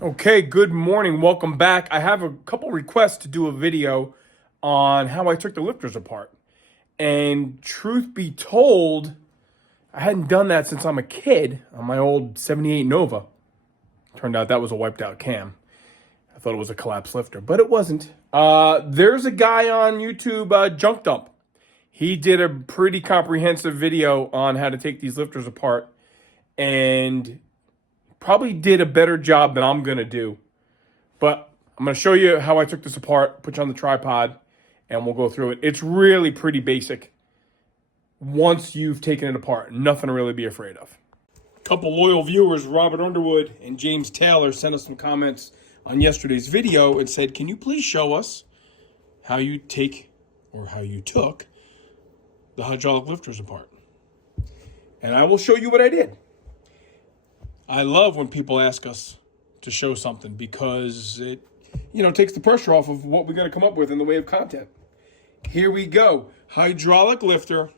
Okay, good morning. Welcome back. I have a couple requests to do a video on how I took the lifters apart. And truth be told, I hadn't done that since I'm a kid on my old 78 Nova. Turned out that was a wiped out cam. I thought it was a collapsed lifter, but it wasn't. There's a guy on YouTube, Junk Dump. He did a pretty comprehensive video on how to take these lifters apart and probably did a better job than I'm going to do. But I'm going to show you how I took this apart, put you on the tripod, and we'll go through it. It's really pretty basic once you've taken it apart. Nothing to really be afraid of. A couple loyal viewers, Robert Underwood and James Taylor, sent us some comments on yesterday's video and said, can you please show us how you take or how you took the hydraulic lifters apart? And I will show you what I did. I love when people ask us to show something because it, takes the pressure off of what we're going to come up with in the way of content. Here we go. Hydraulic lifter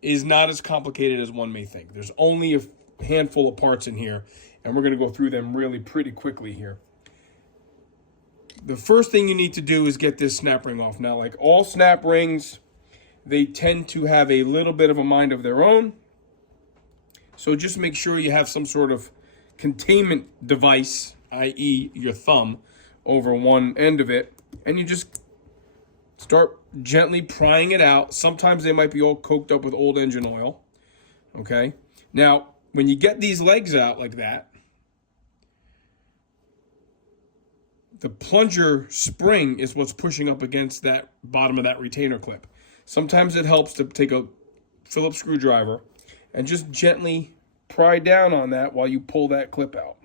is not as complicated as one may think. There's only a handful of parts in here, and we're going to go through them really pretty quickly here. The first thing you need to do is get this snap ring off. Now, like all snap rings, they tend to have a little bit of a mind of their own. So just make sure you have some sort of containment device, i.e. your thumb, over one end of it. And you just start gently prying it out. Sometimes they might be all coked up with old engine oil. Okay? Now, when you get these legs out like that, the plunger spring is what's pushing up against that bottom of that retainer clip. Sometimes it helps to take a Phillips screwdriver and just gently pry down on that while you pull that clip out.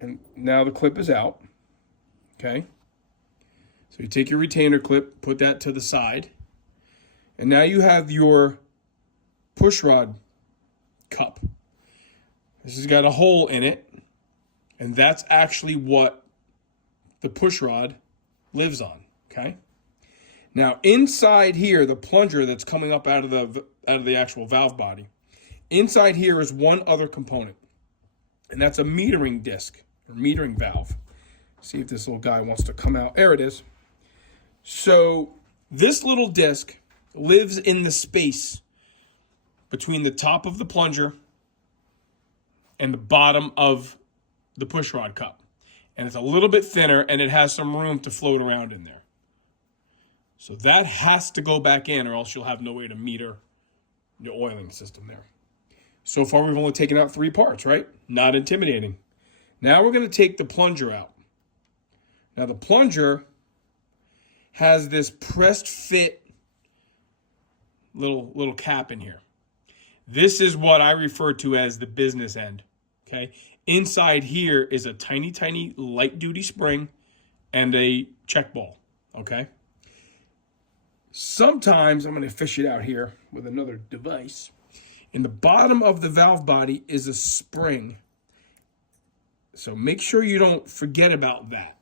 And now the clip is out, okay? So you take your retainer clip, put that to the side, and now you have your push rod cup. This has got a hole in it, and that's actually what the push rod lives on, okay? Now inside here, the plunger that's coming up out of the actual valve body, inside here is one other component, and that's a metering disc or metering valve. See if this little guy wants to come out. There it is. So this little disc lives in the space between the top of the plunger and the bottom of the push rod cup. And it's a little bit thinner, and it has some room to float around in there. So that has to go back in, or else you'll have no way to meter your oiling system there. So far, we've only taken out 3 parts, right? Not intimidating. Now we're going to take the plunger out. Now the plunger has this pressed fit little cap in here. This is what I refer to as the business end, okay? Inside here is a tiny, tiny light-duty spring and a check ball, okay? Sometimes, I'm going to fish it out here with another device. In the bottom of the valve body is a spring. So make sure you don't forget about that.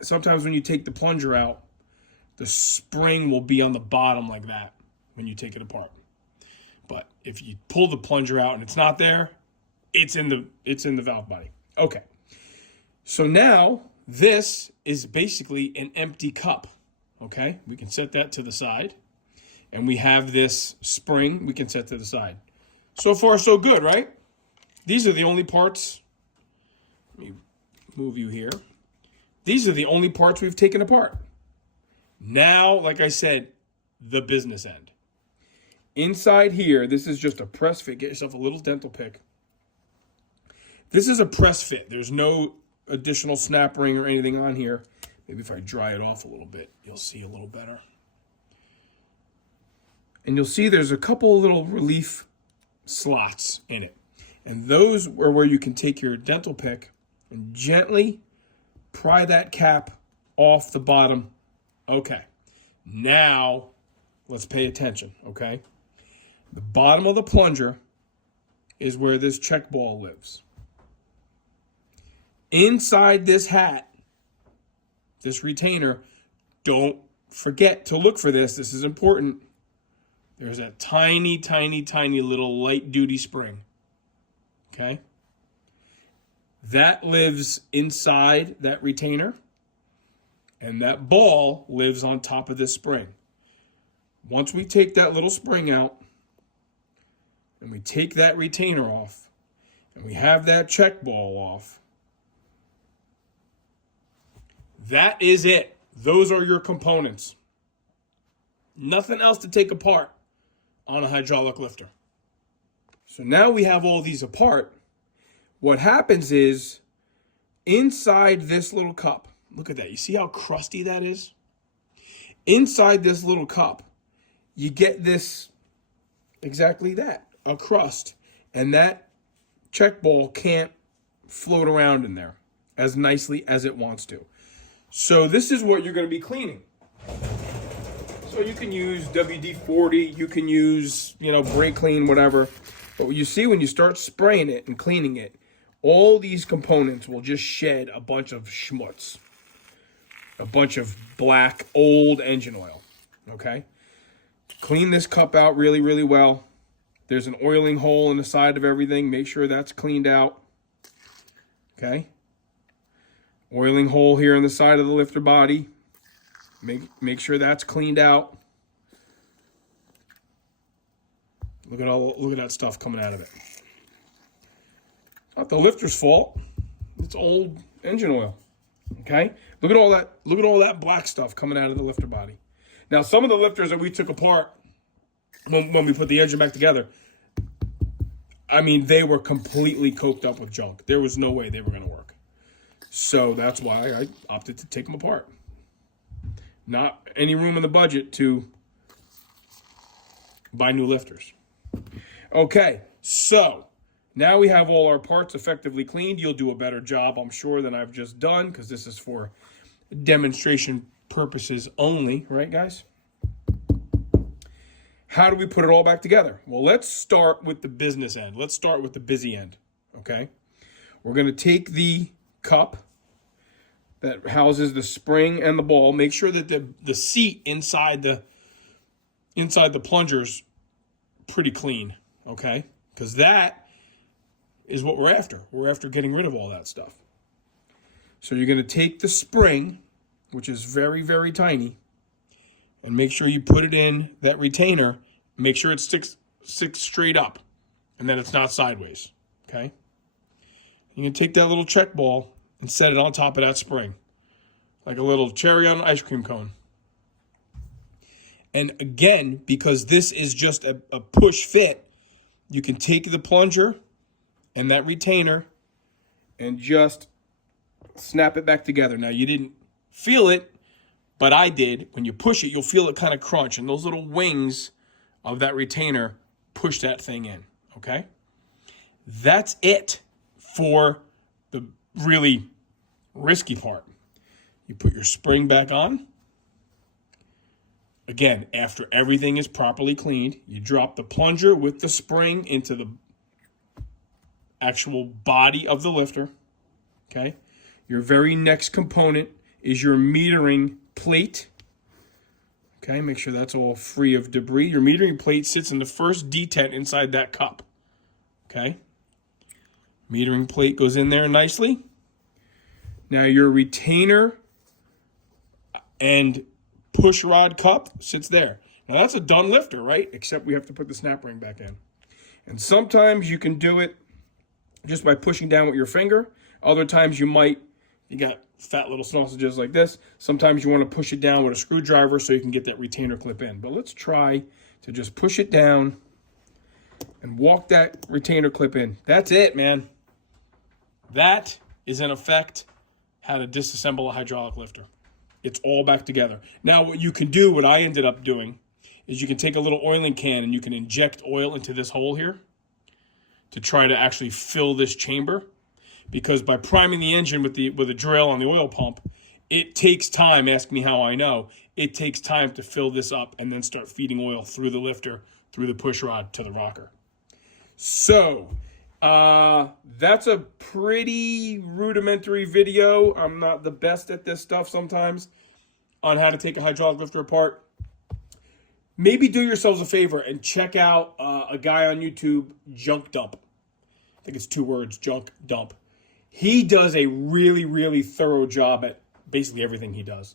Sometimes when you take the plunger out, the spring will be on the bottom like that when you take it apart. But if you pull the plunger out and it's not there, it's in the valve body. Okay. So now this is basically an empty cup. Okay, we can set that to the side. And we have this spring we can set to the side. So far, so good, right? These are the only parts. Let me move you here. These are the only parts we've taken apart. Now, like I said, the business end. Inside here, this is just a press fit. Get yourself a little dental pick. This is a press fit. There's no additional snap ring or anything on here. Maybe if I dry it off a little bit, you'll see a little better. And you'll see there's a couple little relief slots in it. And those are where you can take your dental pick and gently pry that cap off the bottom. Okay, now let's pay attention, okay? The bottom of the plunger is where this check ball lives. Inside this hat, this retainer, don't forget to look for this. This is important. There's a tiny, tiny, tiny little light-duty spring. Okay? That lives inside that retainer, and that ball lives on top of this spring. Once we take that little spring out, and we take that retainer off, and we have that check ball off, that is it. Those are your components. Nothing else to take apart on a hydraulic lifter. So now we have all these apart. What happens is, inside this little cup, look at that. You see how crusty that is? Inside this little cup, you get this, exactly that, a crust. And that check ball can't float around in there as nicely as it wants to. So this is what you're going to be cleaning. So you can use WD-40, you can use, brake clean, whatever. But what you see when you start spraying it and cleaning it, all these components will just shed a bunch of schmutz. A bunch of black, old engine oil, okay? Clean this cup out really, really well. There's an oiling hole in the side of everything. Make sure that's cleaned out, okay? Oiling hole here in the side of the lifter body. Make sure that's cleaned out. Look at that stuff coming out of it. It's not the lifter's fault. It's old engine oil. Okay? Look at all that black stuff coming out of the lifter body. Now, some of the lifters that we took apart when we put the engine back together, I mean, they were completely coked up with junk. There was no way they were going to work. So that's why I opted to take them apart. Not any room in the budget to buy new lifters. Okay, so now we have all our parts effectively cleaned. You'll do a better job, I'm sure, than I've just done, because this is for demonstration purposes only, right, guys? How do we put it all back together? Well, let's start with the business end. Let's start with the busy end, okay? We're going to take the cup that houses the spring and the ball. Make sure that the seat inside the plunger's pretty clean, okay? Because that is what we're after. We're after getting rid of all that stuff. So you're going to take the spring, which is very, very tiny, and make sure you put it in that retainer. Make sure it sticks straight up, and then it's not sideways, okay? You can take that little check ball and set it on top of that spring, like a little cherry on an ice cream cone. And again, because this is just a push fit, you can take the plunger and that retainer and just snap it back together. Now, you didn't feel it, but I did. When you push it, you'll feel it kind of crunch, and those little wings of that retainer push that thing in, okay? That's it for the really risky part. You put your spring back on. Again, after everything is properly cleaned, you drop the plunger with the spring into the actual body of the lifter, okay? Your very next component is your metering plate. Okay, make sure that's all free of debris. Your metering plate sits in the first detent inside that cup. Okay? Metering plate goes in there nicely. Now your retainer and push rod cup sits there. Now that's a done lifter, right? Except we have to put the snap ring back in. And sometimes you can do it just by pushing down with your finger. Other times you got fat little sausages like this. Sometimes you want to push it down with a screwdriver so you can get that retainer clip in. But let's try to just push it down and walk that retainer clip in. That's it, man. That is, in effect, how to disassemble a hydraulic lifter. It's all back together. Now, what you can do, what I ended up doing, is you can take a little oiling can and you can inject oil into this hole here to try to actually fill this chamber. Because by priming the engine with a drill on the oil pump, it takes time. Ask me how I know. It takes time to fill this up and then start feeding oil through the lifter, through the push rod to the rocker. So that's a pretty rudimentary video. I'm not the best at this stuff sometimes on how to take a hydraulic lifter apart. Maybe do yourselves a favor and check out a guy on YouTube, Junk Dump. I think it's 2 words, Junk Dump. He does a really, really thorough job at basically everything he does.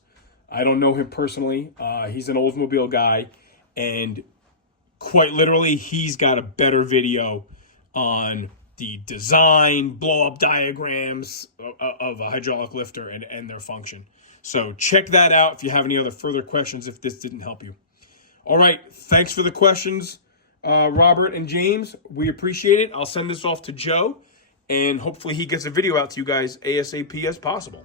I don't know him personally. He's an Oldsmobile guy, and quite literally, he's got a better video on the design, blow-up diagrams of a hydraulic lifter and their function. So check that out if you have any other further questions if this didn't help you. All right, thanks for the questions, Robert and James. We appreciate it. I'll send this off to Joe, and hopefully he gets a video out to you guys ASAP as possible.